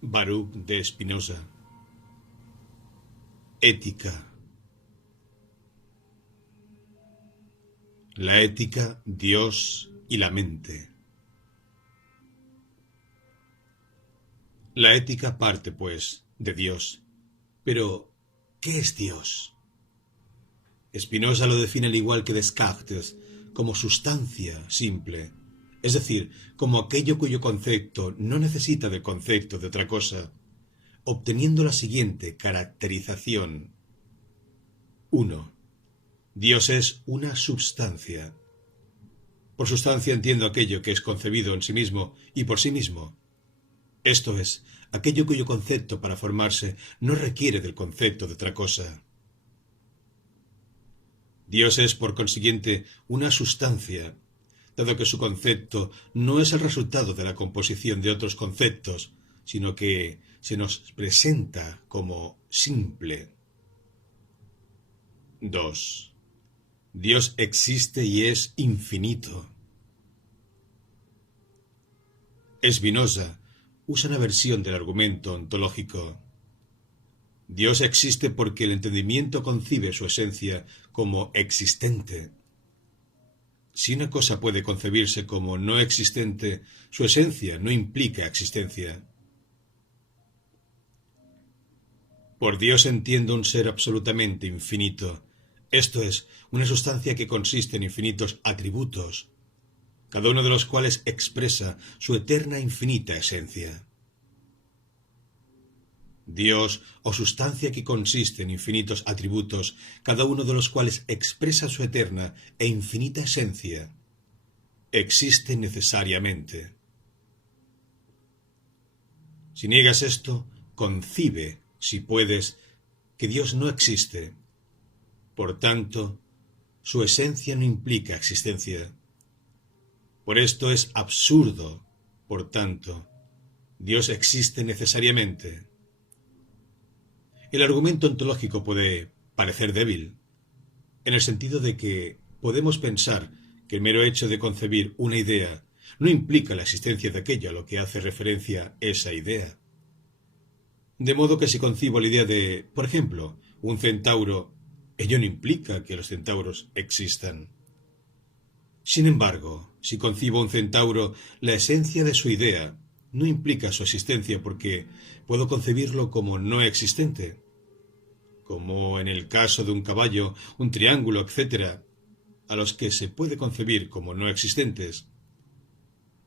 Baruch de Spinoza. Ética. La ética, Dios y la mente. La ética parte, pues, de Dios. Pero, ¿qué es Dios? Spinoza lo define al igual que Descartes, como sustancia simple, es decir, como aquello cuyo concepto no necesita del concepto de otra cosa, obteniendo la siguiente caracterización. 1. Dios es una substancia. Por sustancia entiendo aquello que es concebido en sí mismo y por sí mismo. Esto es, aquello cuyo concepto para formarse no requiere del concepto de otra cosa. Dios es, por consiguiente, una sustancia, dado que su concepto no es el resultado de la composición de otros conceptos, sino que se nos presenta como simple. 2. Dios existe y es infinito. Spinoza usa una versión del argumento ontológico. Dios existe porque el entendimiento concibe su esencia como existente. Si una cosa puede concebirse como no existente, su esencia no implica existencia. Por Dios entiendo un ser absolutamente infinito, esto es, una sustancia que consiste en infinitos atributos, cada uno de los cuales expresa su eterna infinita esencia. Dios, o sustancia que consiste en infinitos atributos, cada uno de los cuales expresa su eterna e infinita esencia, existe necesariamente. Si niegas esto, concibe, si puedes, que Dios no existe. Por tanto, su esencia no implica existencia. Por esto es absurdo, por tanto, Dios existe necesariamente. El argumento ontológico puede parecer débil, en el sentido de que podemos pensar que el mero hecho de concebir una idea no implica la existencia de aquello a lo que hace referencia esa idea. De modo que si concibo la idea de, por ejemplo, un centauro, ello no implica que los centauros existan. Sin embargo, si concibo un centauro, la esencia de su idea no implica su existencia porque puedo concebirlo como no existente, como en el caso de un caballo, un triángulo, etc., a los que se puede concebir como no existentes.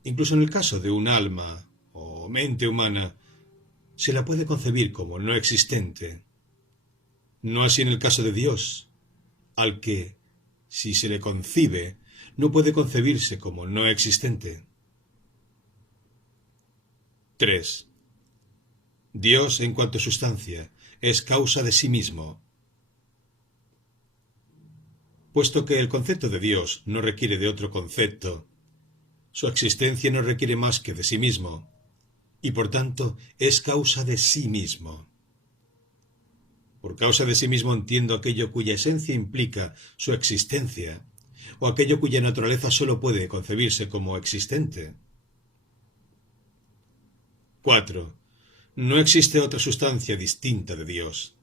Incluso en el caso de un alma o mente humana, se la puede concebir como no existente. No así en el caso de Dios, al que, si se le concibe, no puede concebirse como no existente. 3. Dios, en cuanto a sustancia, es causa de sí mismo. Puesto que el concepto de Dios no requiere de otro concepto, su existencia no requiere más que de sí mismo, y por tanto es causa de sí mismo. Por causa de sí mismo entiendo aquello cuya esencia implica su existencia, o aquello cuya naturaleza sólo puede concebirse como existente. 4. No existe otra sustancia distinta de Dios.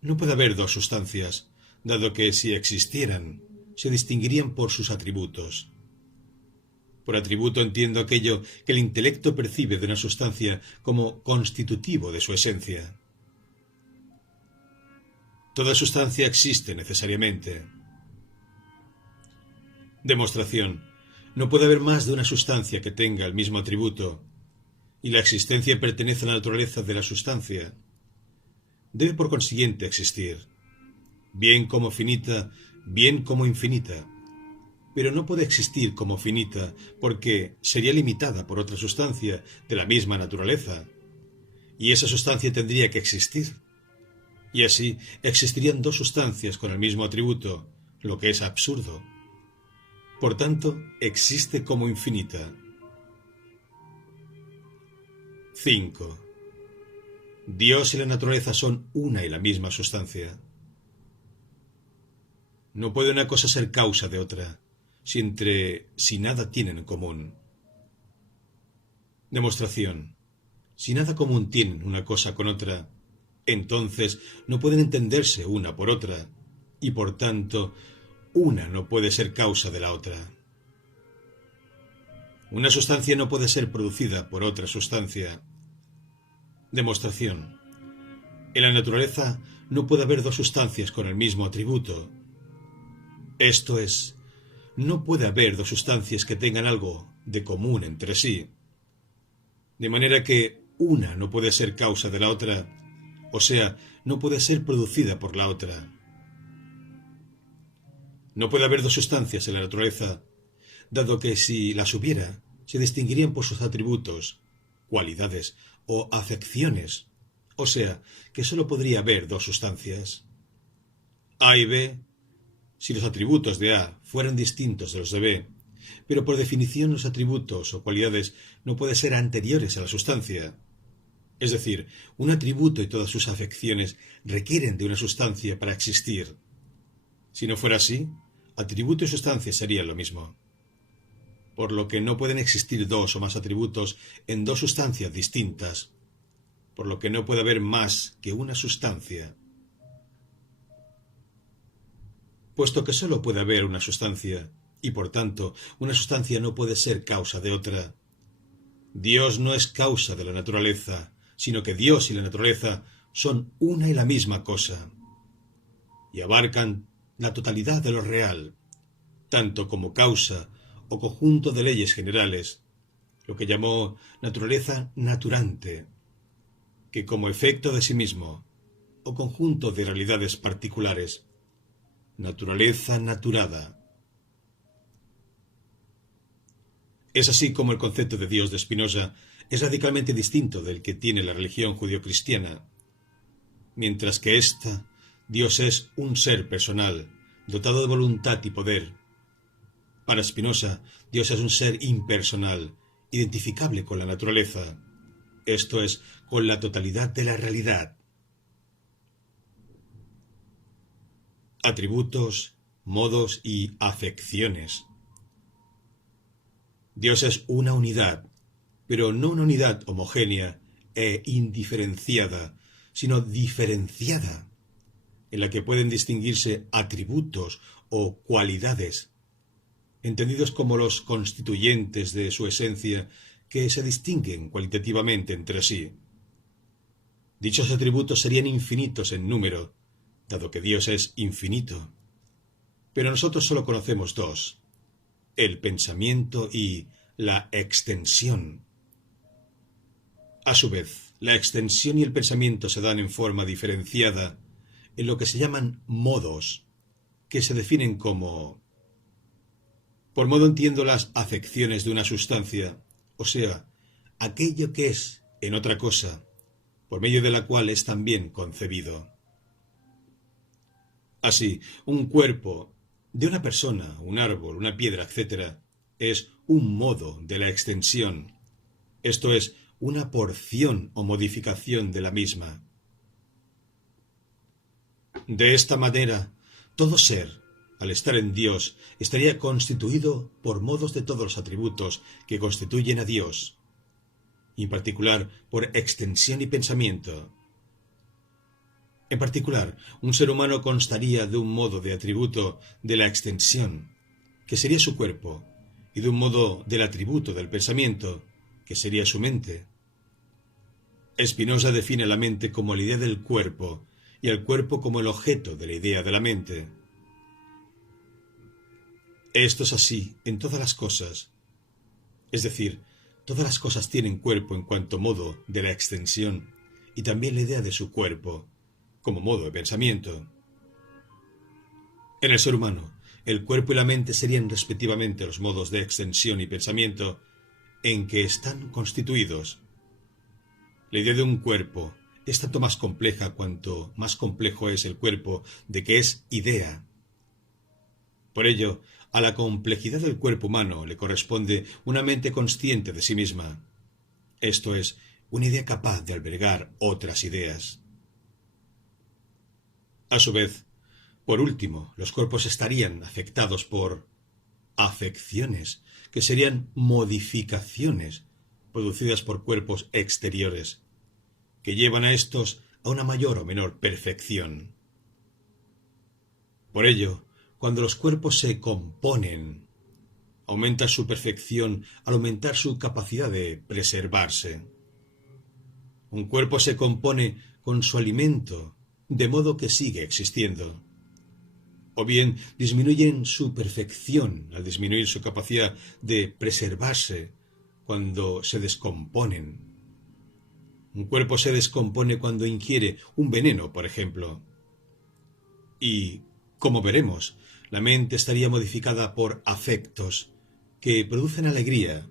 No puede haber dos sustancias, dado que si existieran, se distinguirían por sus atributos. Por atributo entiendo aquello que el intelecto percibe de una sustancia como constitutivo de su esencia. Toda sustancia existe necesariamente. Demostración. No puede haber más de una sustancia que tenga el mismo atributo, y la existencia pertenece a la naturaleza de la sustancia. Debe por consiguiente existir, bien como finita, bien como infinita, pero no puede existir como finita porque sería limitada por otra sustancia de la misma naturaleza, y esa sustancia tendría que existir. Y así existirían dos sustancias con el mismo atributo, lo que es absurdo. Por tanto, existe como infinita. 5. Dios y la naturaleza son una y la misma sustancia. No puede una cosa ser causa de otra, si nada tienen en común. Demostración. Si nada común tienen una cosa con otra, entonces no pueden entenderse una por otra, y por tanto, una no puede ser causa de la otra. Una sustancia no puede ser producida por otra sustancia. Demostración. En la naturaleza no puede haber dos sustancias con el mismo atributo. Esto es, no puede haber dos sustancias que tengan algo de común entre sí. De manera que una no puede ser causa de la otra, o sea, no puede ser producida por la otra. No puede haber dos sustancias en la naturaleza, dado que si las hubiera, se distinguirían por sus atributos, cualidades o afecciones, o sea, que sólo podría haber dos sustancias. A y B, si los atributos de A fueran distintos de los de B, pero por definición los atributos o cualidades no pueden ser anteriores a la sustancia. Es decir, un atributo y todas sus afecciones requieren de una sustancia para existir. Si no fuera así, atributo y sustancia serían lo mismo. Por lo que no pueden existir dos o más atributos en dos sustancias distintas, por lo que no puede haber más que una sustancia. Puesto que sólo puede haber una sustancia, y por tanto una sustancia no puede ser causa de otra, Dios no es causa de la naturaleza, sino que Dios y la naturaleza son una y la misma cosa, y abarcan la totalidad de lo real, tanto como causa o conjunto de leyes generales, lo que llamó naturaleza naturante, que como efecto de sí mismo, o conjunto de realidades particulares, naturaleza naturada. Es así como el concepto de Dios de Spinoza es radicalmente distinto del que tiene la religión judio-cristiana. Mientras que ésta, Dios es un ser personal, dotado de voluntad y poder. Para Spinoza, Dios es un ser impersonal, identificable con la naturaleza, esto es, con la totalidad de la realidad. Atributos, modos y afecciones. Dios es una unidad, pero no una unidad homogénea e indiferenciada, sino diferenciada, en la que pueden distinguirse atributos o cualidades, entendidos como los constituyentes de su esencia que se distinguen cualitativamente entre sí. Dichos atributos serían infinitos en número, dado que Dios es infinito. Pero nosotros solo conocemos dos: el pensamiento y la extensión. A su vez, la extensión y el pensamiento se dan en forma diferenciada en lo que se llaman modos, que se definen como... Por modo entiendo las afecciones de una sustancia, o sea, aquello que es en otra cosa, por medio de la cual es también concebido. Así, un cuerpo de una persona, un árbol, una piedra, etc., es un modo de la extensión, esto es, una porción o modificación de la misma. De esta manera, todo ser, al estar en Dios, estaría constituido por modos de todos los atributos que constituyen a Dios, y en particular por extensión y pensamiento. En particular, un ser humano constaría de un modo de atributo de la extensión, que sería su cuerpo, y de un modo del atributo del pensamiento, que sería su mente. Spinoza define la mente como la idea del cuerpo, y al cuerpo como el objeto de la idea de la mente. Esto es así en todas las cosas. Es decir, todas las cosas tienen cuerpo en cuanto modo de la extensión, y también la idea de su cuerpo, como modo de pensamiento. En el ser humano, el cuerpo y la mente serían respectivamente los modos de extensión y pensamiento en que están constituidos. La idea de un cuerpo es tanto más compleja cuanto más complejo es el cuerpo de que es idea. Por ello, a la complejidad del cuerpo humano le corresponde una mente consciente de sí misma, esto es, una idea capaz de albergar otras ideas. A su vez, por último, los cuerpos estarían afectados por afecciones, que serían modificaciones, producidas por cuerpos exteriores, que llevan a estos a una mayor o menor perfección. Por ello, cuando los cuerpos se componen, aumenta su perfección al aumentar su capacidad de preservarse. Un cuerpo se compone con su alimento, de modo que sigue existiendo. O bien disminuyen su perfección al disminuir su capacidad de preservarse cuando se descomponen. Un cuerpo se descompone cuando ingiere un veneno, por ejemplo. Y, como veremos, la mente estaría modificada por afectos que producen alegría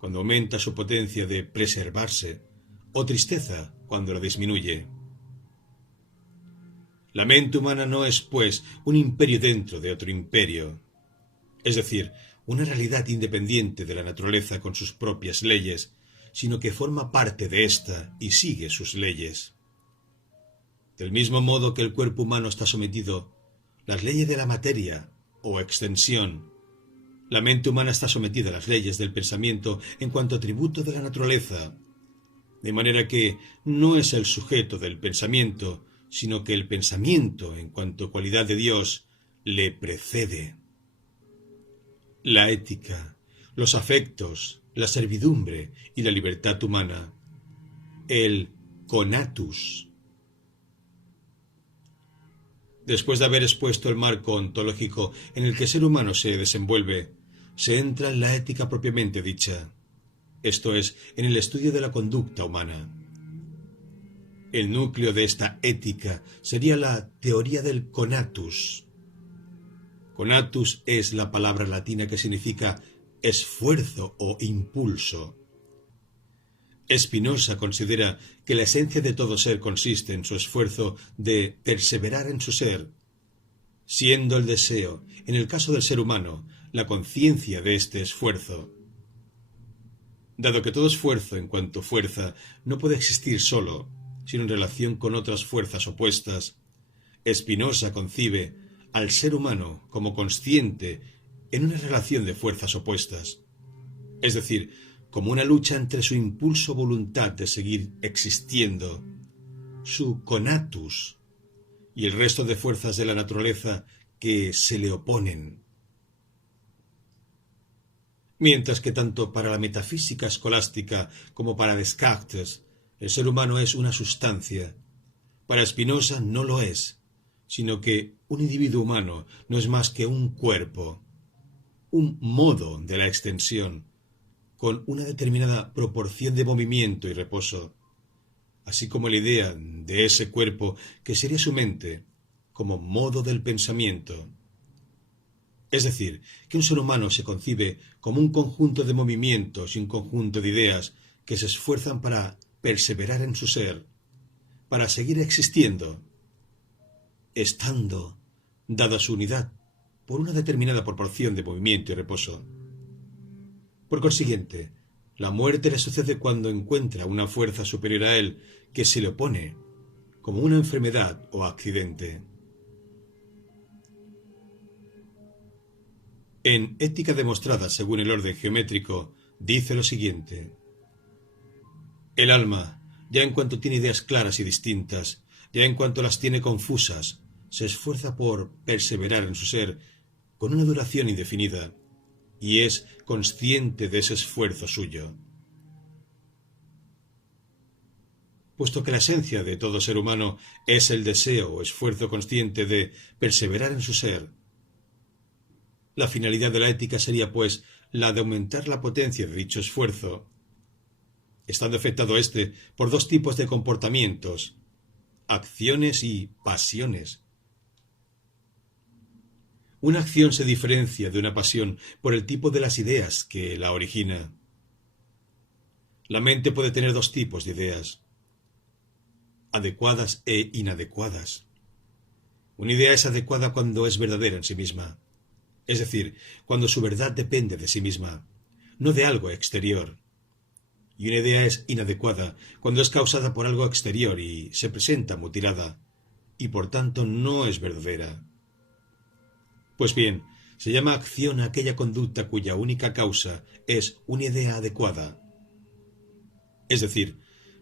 cuando aumenta su potencia de preservarse, o tristeza cuando la disminuye. La mente humana no es, pues, un imperio dentro de otro imperio, es decir, una realidad independiente de la naturaleza con sus propias leyes, sino que forma parte de ésta y sigue sus leyes. Del mismo modo que el cuerpo humano está sometido a las leyes de la materia o extensión, la mente humana está sometida a las leyes del pensamiento en cuanto atributo de la naturaleza, de manera que no es el sujeto del pensamiento, sino que el pensamiento, en cuanto cualidad de Dios, le precede. La ética, los afectos, la servidumbre y la libertad humana, el conatus. Después de haber expuesto el marco ontológico en el que el ser humano se desenvuelve, se entra en la ética propiamente dicha, esto es, en el estudio de la conducta humana. El núcleo de esta ética sería la teoría del conatus. Conatus es la palabra latina que significa esfuerzo o impulso. Spinoza considera que la esencia de todo ser consiste en su esfuerzo de perseverar en su ser, siendo el deseo, en el caso del ser humano, la conciencia de este esfuerzo. Dado que todo esfuerzo en cuanto fuerza no puede existir solo, sino en relación con otras fuerzas opuestas, Spinoza concibe al ser humano como consciente en una relación de fuerzas opuestas, es decir, como una lucha entre su impulso voluntad de seguir existiendo, su conatus, y el resto de fuerzas de la naturaleza que se le oponen. Mientras que tanto para la metafísica escolástica como para Descartes, el ser humano es una sustancia, para Spinoza no lo es, sino que un individuo humano no es más que un cuerpo, un modo de la extensión, con una determinada proporción de movimiento y reposo, así como la idea de ese cuerpo que sería su mente, como modo del pensamiento. Es decir, que un ser humano se concibe como un conjunto de movimientos y un conjunto de ideas que se esfuerzan para perseverar en su ser, para seguir existiendo, estando, dada su unidad, por una determinada proporción de movimiento y reposo. Por consiguiente, la muerte le sucede cuando encuentra una fuerza superior a él que se le opone, como una enfermedad o accidente. En Ética demostrada según el orden geométrico, dice lo siguiente: el alma, ya en cuanto tiene ideas claras y distintas, ya en cuanto las tiene confusas, se esfuerza por perseverar en su ser con una duración indefinida, y es consciente de ese esfuerzo suyo. Puesto que la esencia de todo ser humano es el deseo o esfuerzo consciente de perseverar en su ser, la finalidad de la ética sería, pues, la de aumentar la potencia de dicho esfuerzo, estando afectado éste por dos tipos de comportamientos, acciones y pasiones. Una acción se diferencia de una pasión por el tipo de las ideas que la origina. La mente puede tener dos tipos de ideas, adecuadas e inadecuadas. Una idea es adecuada cuando es verdadera en sí misma, es decir, cuando su verdad depende de sí misma, no de algo exterior. Y una idea es inadecuada cuando es causada por algo exterior y se presenta mutilada, y por tanto no es verdadera. Pues bien, se llama acción a aquella conducta cuya única causa es una idea adecuada. es decir,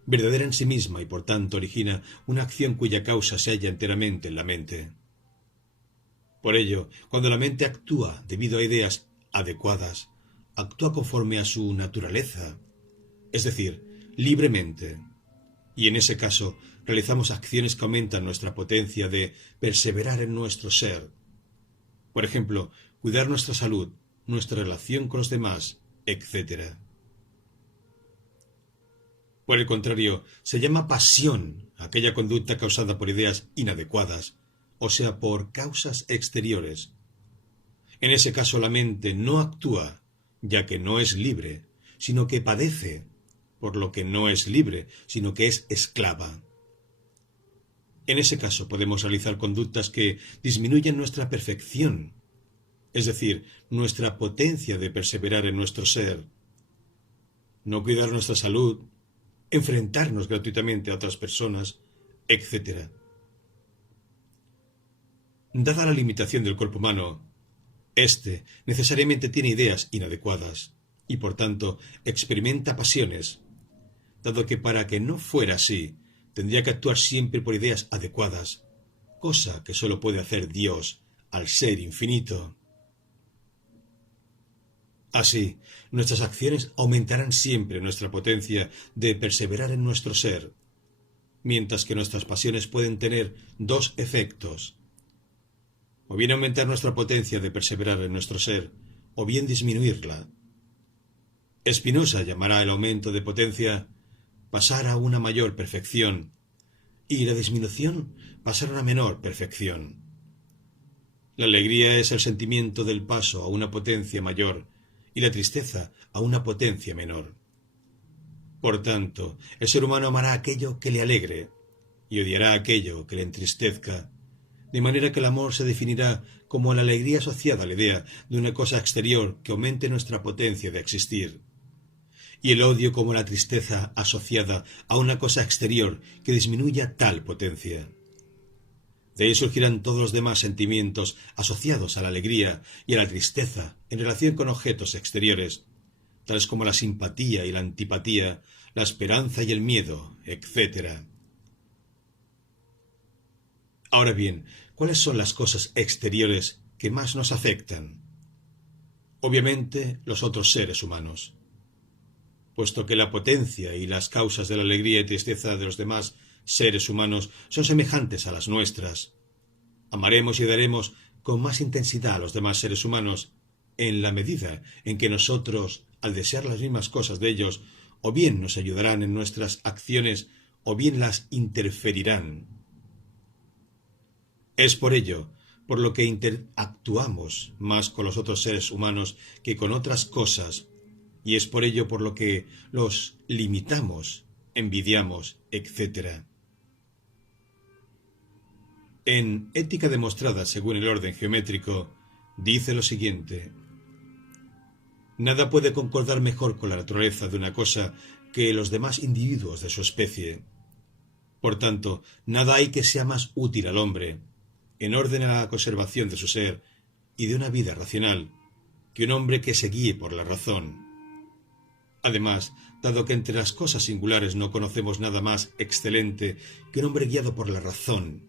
verdadera en sí misma y por tanto origina una acción cuya causa se halla enteramente en la mente. Por ello, cuando la mente actúa debido a ideas adecuadas, actúa conforme a su naturaleza, es decir, libremente, y en ese caso realizamos acciones que aumentan nuestra potencia de perseverar en nuestro ser. Por ejemplo, cuidar nuestra salud, nuestra relación con los demás, etc. Por el contrario, se llama pasión aquella conducta causada por ideas inadecuadas, o sea, por causas exteriores. En ese caso la mente no actúa, ya que no es libre, sino que padece, por lo que no es libre, sino que es esclava. En ese caso podemos realizar conductas que disminuyen nuestra perfección, es decir, nuestra potencia de perseverar en nuestro ser. No cuidar nuestra salud, enfrentarnos gratuitamente a otras personas, etc. Dada la limitación del cuerpo humano, éste necesariamente tiene ideas inadecuadas y por tanto experimenta pasiones, dado que para que no fuera así, tendría que actuar siempre por ideas adecuadas, cosa que sólo puede hacer Dios al ser infinito. Así, nuestras acciones aumentarán siempre nuestra potencia de perseverar en nuestro ser, mientras que nuestras pasiones pueden tener dos efectos: o bien aumentar nuestra potencia de perseverar en nuestro ser, o bien disminuirla. Spinoza llamará el aumento de potencia pasar a una mayor perfección, y la disminución pasar a una menor perfección. La alegría es el sentimiento del paso a una potencia mayor, y la tristeza a una potencia menor. Por tanto, el ser humano amará aquello que le alegre, y odiará aquello que le entristezca, de manera que el amor se definirá como la alegría asociada a la idea de una cosa exterior que aumente nuestra potencia de existir, y el odio como la tristeza asociada a una cosa exterior que disminuya tal potencia. De ahí surgirán todos los demás sentimientos asociados a la alegría y a la tristeza en relación con objetos exteriores, tales como la simpatía y la antipatía, la esperanza y el miedo, etc. Ahora bien, ¿cuáles son las cosas exteriores que más nos afectan? Obviamente, los otros seres humanos. Puesto que la potencia y las causas de la alegría y tristeza de los demás seres humanos son semejantes a las nuestras, amaremos y daremos con más intensidad a los demás seres humanos en la medida en que nosotros, al desear las mismas cosas de ellos, o bien nos ayudarán en nuestras acciones o bien las interferirán. Es por ello por lo que interactuamos más con los otros seres humanos que con otras cosas, y es por ello por lo que los limitamos, envidiamos, etc. En Ética demostrada según el orden geométrico, dice lo siguiente: nada puede concordar mejor con la naturaleza de una cosa que los demás individuos de su especie. Por tanto, nada hay que sea más útil al hombre, en orden a la conservación de su ser y de una vida racional, que un hombre que se guíe por la razón. Además, dado que entre las cosas singulares no conocemos nada más excelente que un hombre guiado por la razón,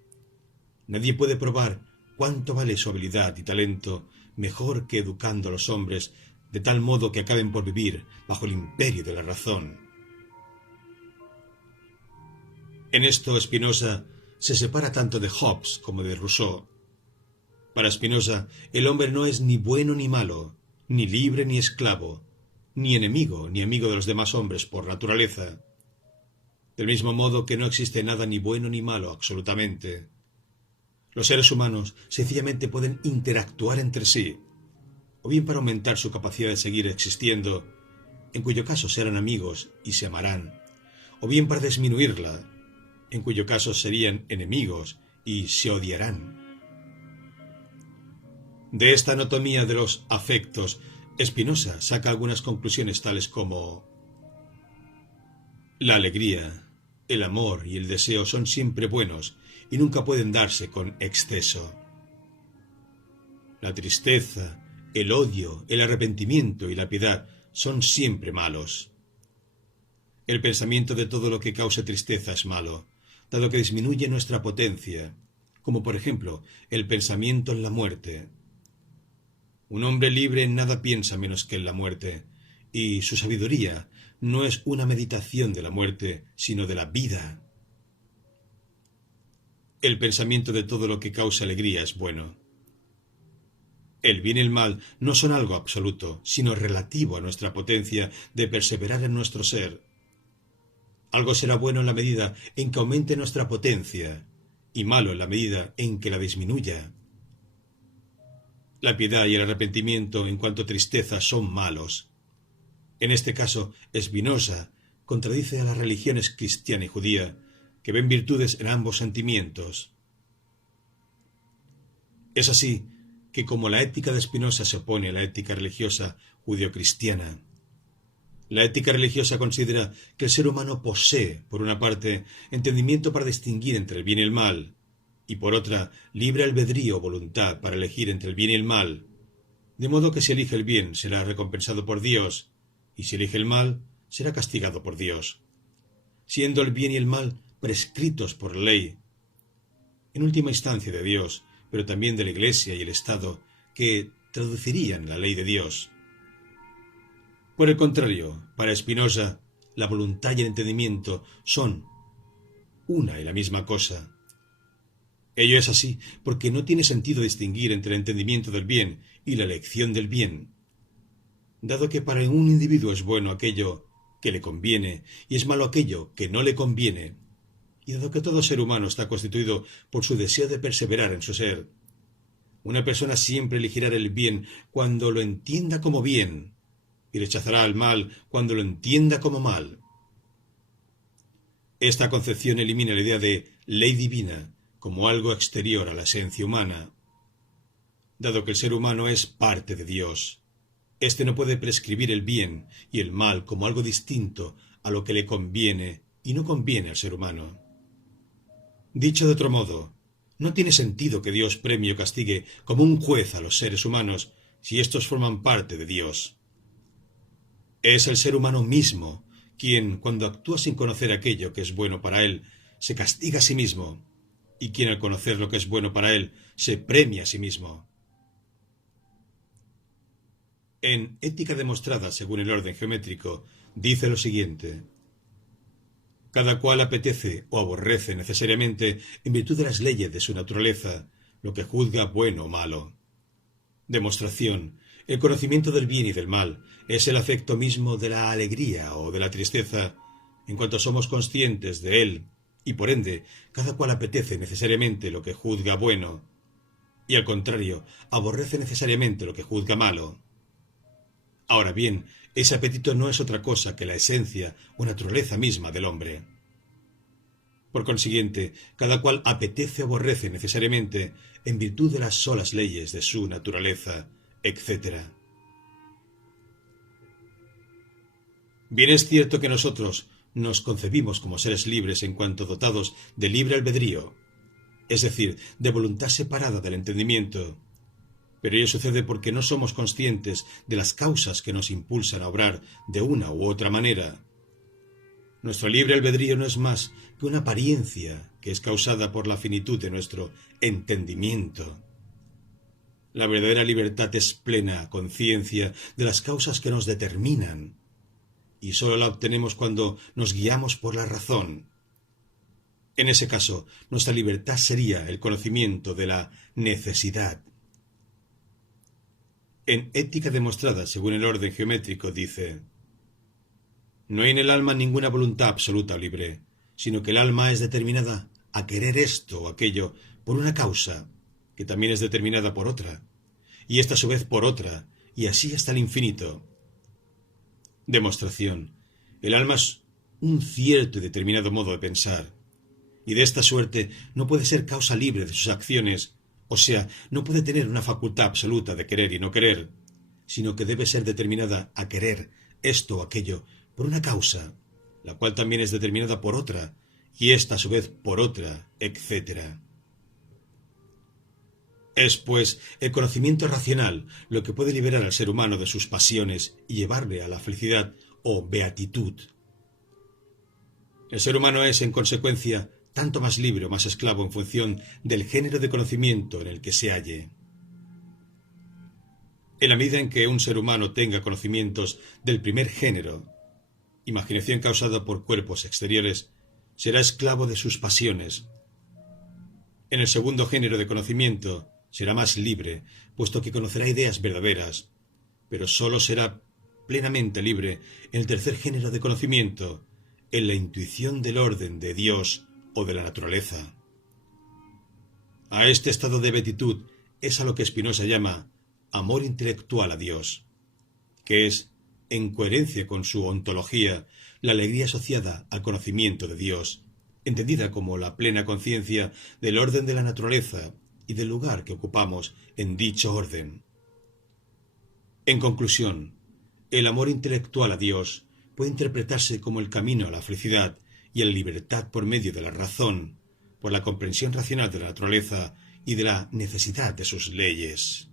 nadie puede probar cuánto vale su habilidad y talento mejor que educando a los hombres de tal modo que acaben por vivir bajo el imperio de la razón. En esto Spinoza se separa tanto de Hobbes como de Rousseau. Para Spinoza, el hombre no es ni bueno ni malo, ni libre ni esclavo, ni enemigo ni amigo de los demás hombres por naturaleza. Del mismo modo que no existe nada ni bueno ni malo absolutamente. Los seres humanos sencillamente pueden interactuar entre sí, o bien para aumentar su capacidad de seguir existiendo, en cuyo caso serán amigos y se amarán, o bien para disminuirla, en cuyo caso serían enemigos y se odiarán. De esta anatomía de los afectos, Spinoza saca algunas conclusiones tales como: la alegría, el amor y el deseo son siempre buenos y nunca pueden darse con exceso. La tristeza, el odio, el arrepentimiento y la piedad son siempre malos. El pensamiento de todo lo que cause tristeza es malo, dado que disminuye nuestra potencia, como por ejemplo el pensamiento en la muerte. Un hombre libre en nada piensa menos que en la muerte, y su sabiduría no es una meditación de la muerte, sino de la vida. El pensamiento de todo lo que causa alegría es bueno. El bien y el mal no son algo absoluto, sino relativo a nuestra potencia de perseverar en nuestro ser. Algo será bueno en la medida en que aumente nuestra potencia, y malo en la medida en que la disminuya. La piedad y el arrepentimiento en cuanto a tristeza son malos. En este caso, Spinoza contradice a las religiones cristiana y judía, que ven virtudes en ambos sentimientos. Es así que como la ética de Spinoza se opone a la ética religiosa judio-cristiana, la ética religiosa considera que el ser humano posee, por una parte, entendimiento para distinguir entre el bien y el mal, y por otra, libre albedrío o voluntad para elegir entre el bien y el mal, de modo que si elige el bien será recompensado por Dios, y si elige el mal será castigado por Dios, siendo el bien y el mal prescritos por la ley, en última instancia de Dios, pero también de la Iglesia y el Estado, que traducirían la ley de Dios. Por el contrario, para Spinoza, la voluntad y el entendimiento son una y la misma cosa. Ello es así porque no tiene sentido distinguir entre el entendimiento del bien y la elección del bien, dado que para un individuo es bueno aquello que le conviene y es malo aquello que no le conviene, y dado que todo ser humano está constituido por su deseo de perseverar en su ser, una persona siempre elegirá el bien cuando lo entienda como bien, y rechazará el mal cuando lo entienda como mal. Esta concepción elimina la idea de ley divina como algo exterior a la esencia humana. Dado que el ser humano es parte de Dios, éste no puede prescribir el bien y el mal como algo distinto a lo que le conviene y no conviene al ser humano. Dicho de otro modo, no tiene sentido que Dios premie o castigue como un juez a los seres humanos si éstos forman parte de Dios. Es el ser humano mismo quien, cuando actúa sin conocer aquello que es bueno para él, se castiga a sí mismo, y quien al conocer lo que es bueno para él, se premia a sí mismo. En Ética demostrada según el orden geométrico, dice lo siguiente: cada cual apetece o aborrece necesariamente, en virtud de las leyes de su naturaleza, lo que juzga bueno o malo. Demostración: el conocimiento del bien y del mal es el afecto mismo de la alegría o de la tristeza, en cuanto somos conscientes de él, y por ende, cada cual apetece necesariamente lo que juzga bueno, y al contrario, aborrece necesariamente lo que juzga malo. Ahora bien, ese apetito no es otra cosa que la esencia o naturaleza misma del hombre. Por consiguiente, cada cual apetece o aborrece necesariamente en virtud de las solas leyes de su naturaleza, etc. Bien es cierto que nosotros nos concebimos como seres libres en cuanto dotados de libre albedrío, es decir, de voluntad separada del entendimiento, pero ello sucede porque no somos conscientes de las causas que nos impulsan a obrar de una u otra manera. Nuestro libre albedrío no es más que una apariencia que es causada por la finitud de nuestro entendimiento. La verdadera libertad es plena conciencia de las causas que nos determinan, y sólo la obtenemos cuando nos guiamos por la razón. En ese caso, nuestra libertad sería el conocimiento de la necesidad. En Ética demostrada según el orden geométrico dice: no hay en el alma ninguna voluntad absoluta o libre, sino que el alma es determinada a querer esto o aquello por una causa, que también es determinada por otra, y esta a su vez por otra, y así hasta el infinito. Demostración: el alma es un cierto y determinado modo de pensar, y de esta suerte no puede ser causa libre de sus acciones, o sea, no puede tener una facultad absoluta de querer y no querer, sino que debe ser determinada a querer esto o aquello por una causa, la cual también es determinada por otra, y ésta a su vez por otra, etc. Es, pues, el conocimiento racional lo que puede liberar al ser humano de sus pasiones y llevarle a la felicidad o beatitud. El ser humano es, en consecuencia, tanto más libre o más esclavo en función del género de conocimiento en el que se halle. En la medida en que un ser humano tenga conocimientos del primer género, imaginación causada por cuerpos exteriores, será esclavo de sus pasiones. En el segundo género de conocimiento será más libre, puesto que conocerá ideas verdaderas, pero sólo será plenamente libre en el tercer género de conocimiento, en la intuición del orden de Dios o de la naturaleza. A este estado de beatitud es a lo que Spinoza llama amor intelectual a Dios, que es, en coherencia con su ontología, la alegría asociada al conocimiento de Dios, entendida como la plena conciencia del orden de la naturaleza y del lugar que ocupamos en dicho orden. En conclusión, el amor intelectual a Dios puede interpretarse como el camino a la felicidad y a la libertad por medio de la razón, por la comprensión racional de la naturaleza y de la necesidad de sus leyes.